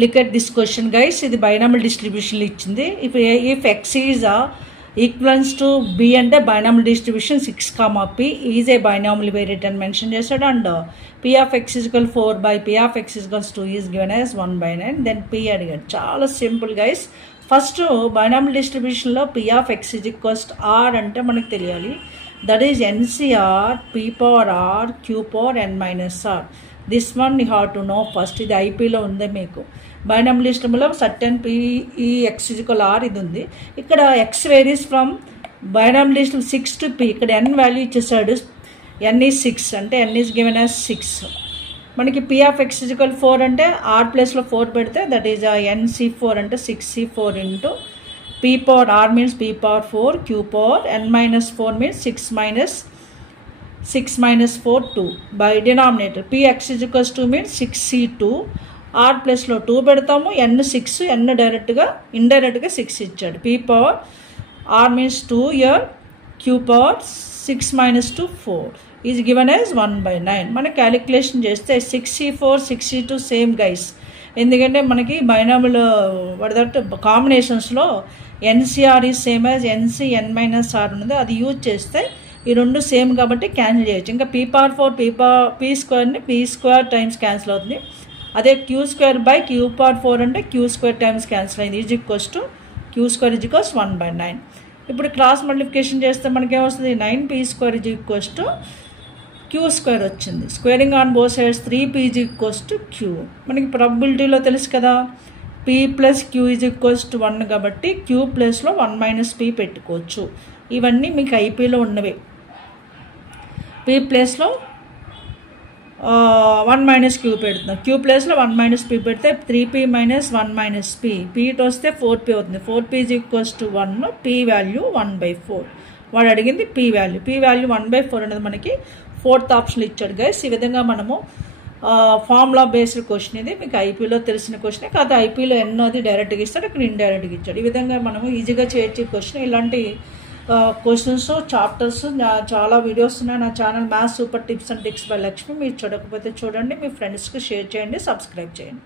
Look at this question, guys. This is binomial distribution. If x is equivalence to b and binomial distribution 6 comma p is a binomial variate and mentioned and p of x is equal 4 by p of x is equals 2 is given as 1 by 9. Then p again. Chala simple, guys. First binomial distribution lo p of x is equals to r ante manaku teliyali. That is NCR p power r q power n minus r. This one you have to know first. This IP lo unde meeku binomial distribution lo certain p e x is equal r ఇది ఉంది. ఇక్కడ x varies from binomial distribution 6 to p. ఇక్కడ n value ఇచ్చేసాడు. n is 6 అంటే n is given as 6. మనకి p of x is equal 4 అంటే r place లో 4 పెడితే దట్ ఈస్ nc4 అంటే 6c4 into p power r means p power 4 q power n minus 4 means 6 minus 4 2 by denominator px is equals to means 6c2 r plus లో 2 పెడతాము n 6 n direct గా indirect గా 6 ఇచ్చాడు p power r means 2 here q power 6 minus 2 4 is given as 1 by 9. మన calculation చేస్తే 6c4 6c2 same guys. ఎందుకంటే మనకి binomial that combinations లో NCR is same as NC n minus r ఉంది. అది యూజ్ చేస్తే ఈ రెండు సేమ్ కాబట్టి క్యాన్సిల్ చేయొచ్చు. ఇంకా p పవర్ 4 p స్క్వేర్ ని p స్క్వేర్ టైమ్స్ క్యాన్సిల్ అవుతుంది. అదే q square by q power 4 అంటే q స్క్వేర్ టైమ్స్ క్యాన్సిల్ అయింది. Is equals to q square is equals 1 by 9. ఇప్పుడు క్రాస్ మల్టిప్లికేషన్ చేస్తే మనకి ఏమొస్తుంది 9p square is equals to q square వచ్చింది. Squaring on both sides 3p is equals to q. మనకి ప్రాబబిలిటీలో తెలుసు కదా p plus q is equals to 1 కాబట్టి q ప్లస్లో 1 మైనస్ p పెట్టుకోవచ్చు. ఇవన్నీ మీకు ఐపీలో ఉన్నవే. p ప్లేస్లో 1 మైనస్ q పెడుతున్నాం. q ప్లేస్లో 1 మైనస్ p పెడితే 3p మైనస్ 1 మైనస్ p ఇటు వస్తే 4p అవుతుంది. 4p is equals to 1 p value 1/4. వాడు అడిగింది p వాల్యూ 1/4 అనేది మనకి 4th ఆప్షన్ ఇచ్చాడు గైస్. ఈ విధంగా మనము ఫార్ములా బేస్డ్ క్వశ్చన్ ఇది మీకు ఐపీలో తెలిసిన క్వశ్చనే కాదు. ఐపీలో ఎన్నో అది డైరెక్ట్గా ఇస్తాడు, ఇక్కడ ఇండైరెక్ట్గా ఇచ్చాడు. ఈ విధంగా మనము ఈజీగా చేయొచ్చు క్వశ్చన్. ఇలాంటి క్వశ్చన్స్ చాప్టర్స్ చాలా వీడియోస్ ఉన్నాయి నా channel maths super tips and tricks by Lakshmi. మీరు చూడకపోతే చూడండి, మీ ఫ్రెండ్స్కి షేర్ చేయండి, సబ్స్క్రైబ్ చేయండి.